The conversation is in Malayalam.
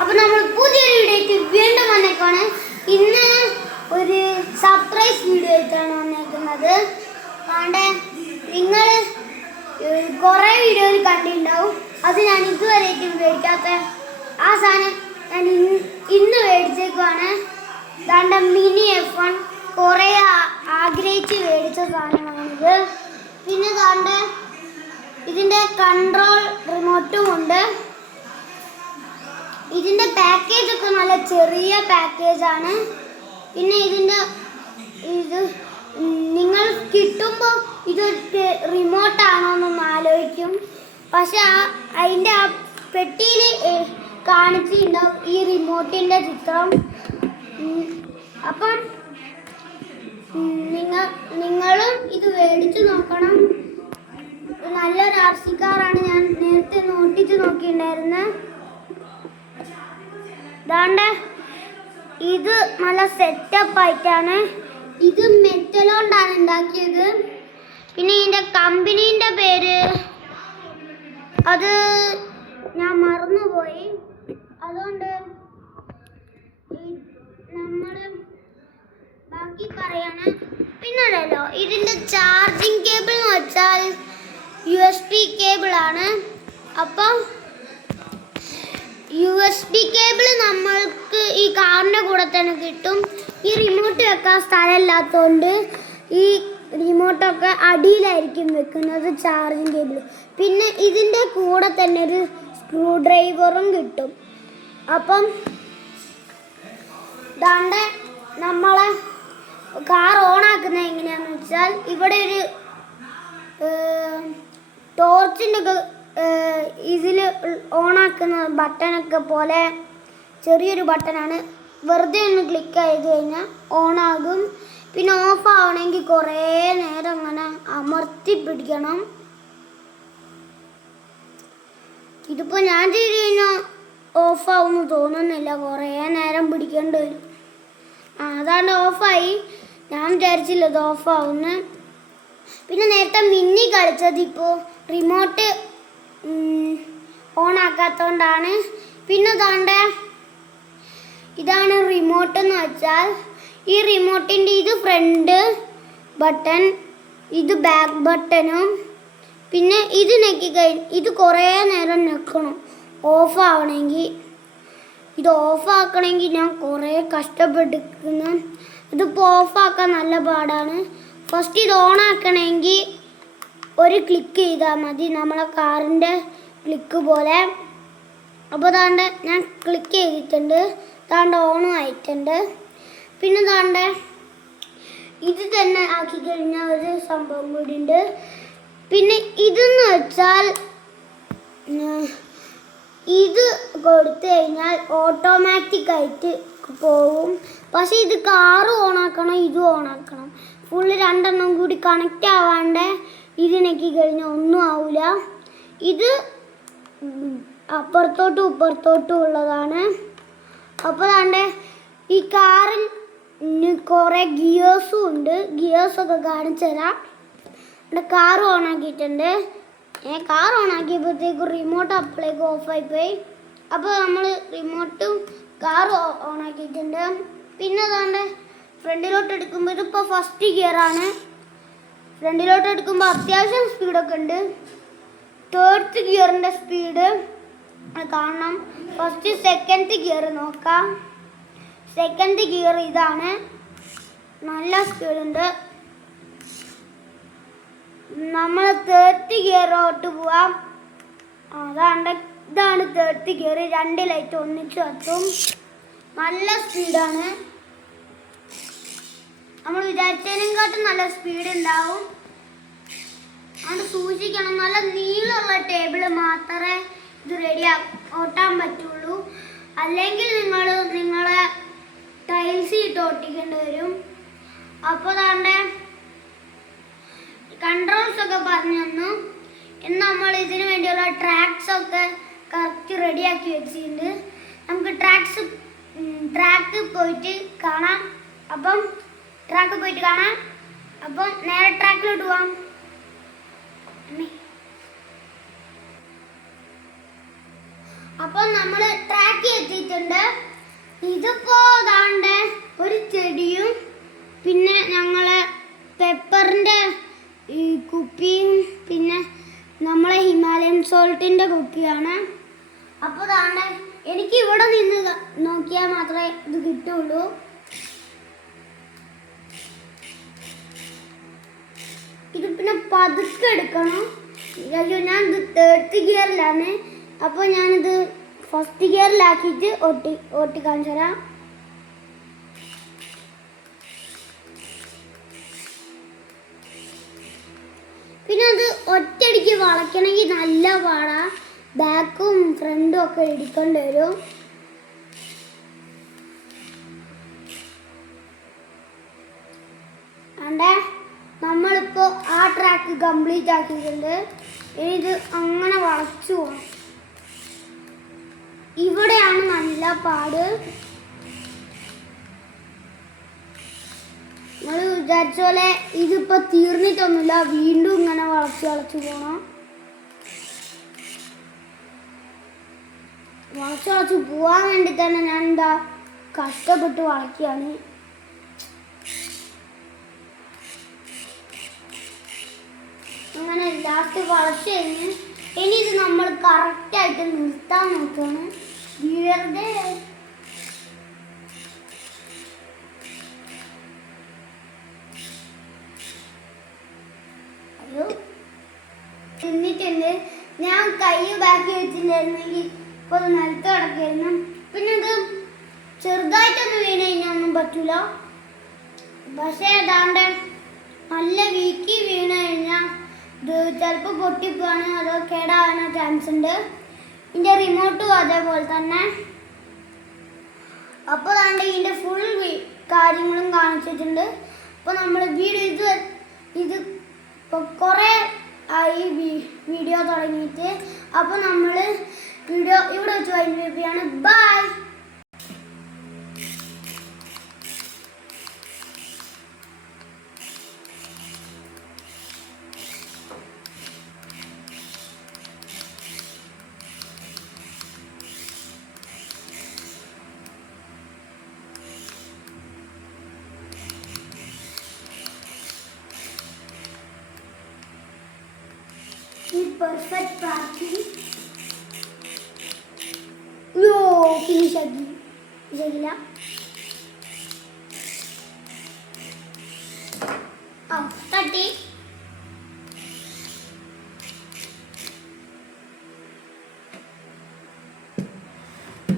അപ്പോൾ നമ്മൾ പുതിയൊരു വീഡിയോയ്ക്ക് വീണ്ടും വന്നേക്കാണ്. ഇന്ന് ഒരു സർപ്രൈസ് വീഡിയോ ആയിട്ടാണ് വന്നേക്കുന്നത്. അതുകൊണ്ട് നിങ്ങൾ കുറേ വീഡിയോയിൽ കണ്ടിട്ടുണ്ടാവും. അത് ഞാൻ ഇതുവരെയായിട്ടും മേടിക്കാത്ത ആ സാധനം ഞാൻ ഇന്ന് മേടിച്ചേക്കുവാണ്. ദാണ്ട മിനി F1 കുറേ ആഗ്രഹിച്ച് മേടിച്ച സാധനമാണിത്. പിന്നെ ദാണ്ട ഇതിൻ്റെ കൺട്രോൾ റിമോട്ടും ഉണ്ട്. ഇതിൻ്റെ പാക്കേജ് ഒക്കെ നല്ല ചെറിയ പാക്കേജാണ്. പിന്നെ ഇത് നിങ്ങൾ കിട്ടുമ്പോൾ ഇതൊരു റിമോട്ടാണോ എന്നൊന്ന് ആലോചിക്കും. പക്ഷെ അതിൻ്റെ ആ പെട്ടിയിൽ കാണിച്ചിട്ടുണ്ടാവും ഈ റിമോട്ടിൻ്റെ ചിത്രം. അപ്പം നിങ്ങളും ഇത് മേടിച്ച് നോക്കണം. നല്ലൊരു RC കാറാണ്. ഞാൻ നേരത്തെ നോട്ടിച്ച് നോക്കിയിട്ടുണ്ടായിരുന്നത്. ദാണ്ട് ഇത് നല്ല സെറ്റപ്പ് ആയിട്ടാണ്. ഇത് മെറ്റൽ കൊണ്ടാണ് ഉണ്ടാക്കിയത്. പിന്നെ ഇതിൻ്റെ കമ്പനീൻ്റെ പേര് അത് ഞാൻ മറന്നുപോയി. അതുകൊണ്ട് നമ്മൾ ബാക്കി പറയാണ്. പിന്നല്ലോ ഇതിൻ്റെ ചാർജിങ് കേബിൾ എന്ന് വെച്ചാൽ USB കേബിളാണ്. അപ്പം USB കേബിൾ നമ്മൾക്ക് ഈ കാറിൻ്റെ കൂടെ തന്നെ കിട്ടും. ഈ റിമോട്ട് വെക്കാൻ സ്ഥലമില്ലാത്തതുകൊണ്ട് ഈ റിമോട്ടൊക്കെ അടിയിലായിരിക്കും വെക്കുന്നത്, ചാർജിങ് കേബിൾ. പിന്നെ ഇതിൻ്റെ കൂടെ തന്നെ ഒരു സ്ക്രൂ ഡ്രൈവറും കിട്ടും. അപ്പം ദാണ്ട നമ്മളെ കാർ ഓണാക്കുന്നത് എങ്ങനെയാണെന്ന് വെച്ചാൽ ഇവിടെ ഒരു ടോർച്ചിൻ്റെ ഒക്കെ ഇതിൽ ഓണാക്കുന്ന ബട്ടണൊക്കെ പോലെ ചെറിയൊരു ബട്ടണാണ്. വെറുതെ ഒന്ന് ക്ലിക്ക് ചെയ്ത് കഴിഞ്ഞാൽ ഓണാകും. പിന്നെ ഓഫ് ആവണമെങ്കിൽ കുറേ നേരം അങ്ങനെ അമർത്തി പിടിക്കണം. ഇതിപ്പോൾ ഞാൻ ചെയ്ത് കഴിഞ്ഞാൽ ഓഫാവുമെന്ന് തോന്നുന്നില്ല. കുറേ നേരം പിടിക്കേണ്ടി വരും. അതാണ്ട് ഓഫായി. ഞാൻ വിചാരിച്ചില്ല ഇത് ഓഫാവുമെന്ന്. പിന്നെ നേരത്തെ മിന്നി കളിച്ചത് ഇപ്പോൾ റിമോട്ട് ഓണാക്കാത്തതുകൊണ്ടാണ്. പിന്നെ ദാണ്ട ഇതാണ് റിമോട്ട് എന്ന് വെച്ചാൽ ഈ റിമോട്ടിൻ്റെ ഇത് ഫ്രണ്ട് ബട്ടൺ, ഇത് ബാക്ക് ബട്ടണും. പിന്നെ ഇത് ഞെക്കി ഇത് കുറേ നേരം ഞെക്കണം ഓഫാവണമെങ്കിൽ. ഇത് ഓഫാക്കണമെങ്കിൽ ഞാൻ കുറേ കഷ്ടപ്പെട്ടിരിക്കുന്നു. ഇതിപ്പോൾ ഓഫാക്കാൻ നല്ല പാടാണ്. ഫസ്റ്റ് ഇത് ഓണാക്കണമെങ്കിൽ ഒരു ക്ലിക്ക് ചെയ്താൽ മതി, നമ്മളെ കാറിൻ്റെ ക്ലിക്ക് പോലെ. അപ്പോൾ ദാണ്ട് ഞാൻ ക്ലിക്ക് ചെയ്തിട്ടുണ്ട്. ദാണ്ട് ഓണും ആയിട്ടുണ്ട്. പിന്നെ ദാണ്ട് ഇത് തന്നെ ആക്കി കഴിഞ്ഞാൽ ഒരു സംഭവം കൂടി ഉണ്ട്. പിന്നെ ഇതെന്ന് വെച്ചാൽ ഇത് കൊടുത്തു കഴിഞ്ഞാൽ ഓട്ടോമാറ്റിക്കായിട്ട് പോവും. പക്ഷേ ഇത് കാറ് ഓണാക്കണം, ഇതും ഓണാക്കണം. ഫുള്ള് രണ്ടെണ്ണം കൂടി കണക്റ്റ് ആവാണ്ട് ഇതിനൊക്കെ കഴിഞ്ഞാൽ ഒന്നും ആവില്ല. ഇത് അപ്പുറത്തോട്ടും ഇപ്പുറത്തോട്ടും ഉള്ളതാണ്. അപ്പോൾ ദാണ്ട് ഈ കാറിൽ കുറേ ഗിയേഴ്സും ഉണ്ട്. ഗിയേഴ്സൊക്കെ കാണിച്ചു തരാം. ഇവിടെ കാർ ഓണാക്കിയിട്ടുണ്ട്. കാർ ഓണാക്കിയപ്പോഴത്തേക്കും റിമോട്ട് അപ്പോഴേക്കും ഓഫായിപ്പോയി. അപ്പോൾ നമ്മൾ റിമോട്ടും കാറും ഓണാക്കിയിട്ടുണ്ട്. പിന്നെ ദാണ്ട് ഫ്രണ്ടിലോട്ട് എടുക്കുമ്പോൾ ഇതിപ്പോൾ ഫസ്റ്റ് ഗിയറാണ്. ഫ്രണ്ടിലോട്ട് എടുക്കുമ്പോൾ അത്യാവശ്യം സ്പീഡൊക്കെ ഉണ്ട്. തേർഡ് ഗിയറിൻ്റെ സ്പീഡ് കാണണം. ഫസ്റ്റ് സെക്കൻഡ് ഗിയർ നോക്കാം. സെക്കൻഡ് ഗിയർ ഇതാണ്. നല്ല സ്പീഡുണ്ട്. നമ്മൾ തേർഡ് ഗിയറോട്ട് പോവാം. ഇതാണ് തേർഡ് ഗിയർ. രണ്ട് ലൈറ്റ് ഒന്നിച്ച് എത്തും. നല്ല സ്പീഡാണ്. നമ്മൾ വിചാരിച്ചതിനെക്കാട്ടും നല്ല സ്പീഡ് ഉണ്ടാവും. അതുകൊണ്ട് സൂക്ഷിക്കണം. നല്ല നീളമുള്ള ടേബിൾ മാത്രമേ ഇത് ഓട്ടാൻ പറ്റുള്ളൂ. അല്ലെങ്കിൽ നിങ്ങളെ ടൈൽസ് ഇട്ട് ഒട്ടിക്കേണ്ടി വരും. അപ്പോൾ തന്നെ കൺട്രോൾസൊക്കെ പറഞ്ഞു തന്നു. നമ്മൾ ഇതിനു വേണ്ടിയുള്ള ട്രാക്സൊക്കെ കറക്റ്റ് റെഡിയാക്കി വെച്ചിട്ടുണ്ട്. നമുക്ക് ട്രാക്ക് പോയിട്ട് കാണാം. അപ്പം നേരെ ട്രാക്കിലോട്ട് പോവാം. അപ്പൊ നമ്മൾ ട്രാക്ക് എത്തിയിട്ടുണ്ട്. ഇതിപ്പോ ദാണ്ടെ ഒരു ചെടിയും പിന്നെ ഞങ്ങളെ പെപ്പറിന്റെ ഈ കുപ്പിയും പിന്നെ നമ്മളെ ഹിമാലയൻ സോൾട്ടിന്റെ കുപ്പിയാണ്. അപ്പോൾ ദാണ്ടെ എനിക്ക് ഇവിടെ നിന്ന് നോക്കിയാൽ മാത്രമേ ഇത് കിട്ടുള്ളൂ. ഇത് പിന്നെ പതുക്കെ എടുക്കണം. ഞാൻ ഇത് 3rd ഗിയറിലാണ്. അപ്പോൾ ഞാനിത് 1st ഗിയറിലാക്കിയിട്ട് ഓട്ടി കാണിച്ചു തരാം. പിന്നെ അത് ഒറ്റയടിക്ക് വളയ്ക്കണമെങ്കിൽ നല്ല പാടാ. ബാക്കും ഫ്രണ്ടും ഒക്കെ ഇടിക്കേണ്ടി വരും. അണ്ടേ നമ്മളിപ്പോൾ ആ ട്രാക്ക് കംപ്ലീറ്റ് ആക്കിയിട്ടുണ്ട്. ഇനി ഇത് അങ്ങനെ വളച്ചു പോകണം. ഇവിടെയാണ് നല്ല പാട്. നമ്മൾ വിചാരിച്ച പോലെ ഇതിപ്പോൾ തീർന്നിട്ടൊന്നുമില്ല. വീണ്ടും ഇങ്ങനെ വളച്ചു പോകണം. വളച്ചു പോവാൻ വേണ്ടി തന്നെ ഞാൻ എന്താ കഷ്ടപ്പെട്ട് വളയ്ക്കുകയാണ്. അങ്ങനെ ലാസ്റ്റ് വളച്ച് കഴിഞ്ഞ് ഇനി ഇത് നമ്മൾ കറക്റ്റായിട്ട് നിർത്താൻ നോക്കുകയാണ്. വെറുതെ അയ്യോ നിന്നിട്ടുണ്ട്. ഞാൻ കൈ ബാക്കി വെച്ചിട്ടുണ്ടായിരുന്നെങ്കിൽ ഇപ്പോൾ നിലത്ത് കിടക്കായിരുന്നു. പിന്നെ ഇത് ചെറുതായിട്ടൊന്ന് വീണ് കഴിഞ്ഞാൽ ഒന്നും പറ്റൂല. പക്ഷേ ഏതാണ്ട് നല്ല വീക്കി വീണ് കഴിഞ്ഞാൽ ഇത് ചിലപ്പോൾ പൊട്ടിപ്പോവാണ്, അതോ കേടാവാനോ ചാൻസ് ഉണ്ട്. ഇതിൻ്റെ റിമോട്ടും അതേപോലെ തന്നെ. അപ്പോൾ അതാണ്ട് ഇതിൻ്റെ ഫുൾ കാര്യങ്ങളും കാണിച്ചിട്ടുണ്ട്. അപ്പോൾ നമ്മൾ വീഡിയോ ഇത് ഇപ്പോൾ കുറേ ആയി വീഡിയോ തുടങ്ങിയിട്ട്. അപ്പോൾ നമ്മൾ വീഡിയോ ഇവിടെ വെച്ച് വൈൻഡ്അപ്പ്. By. Perfect parking. Yo, finish lagi. Bisa gila.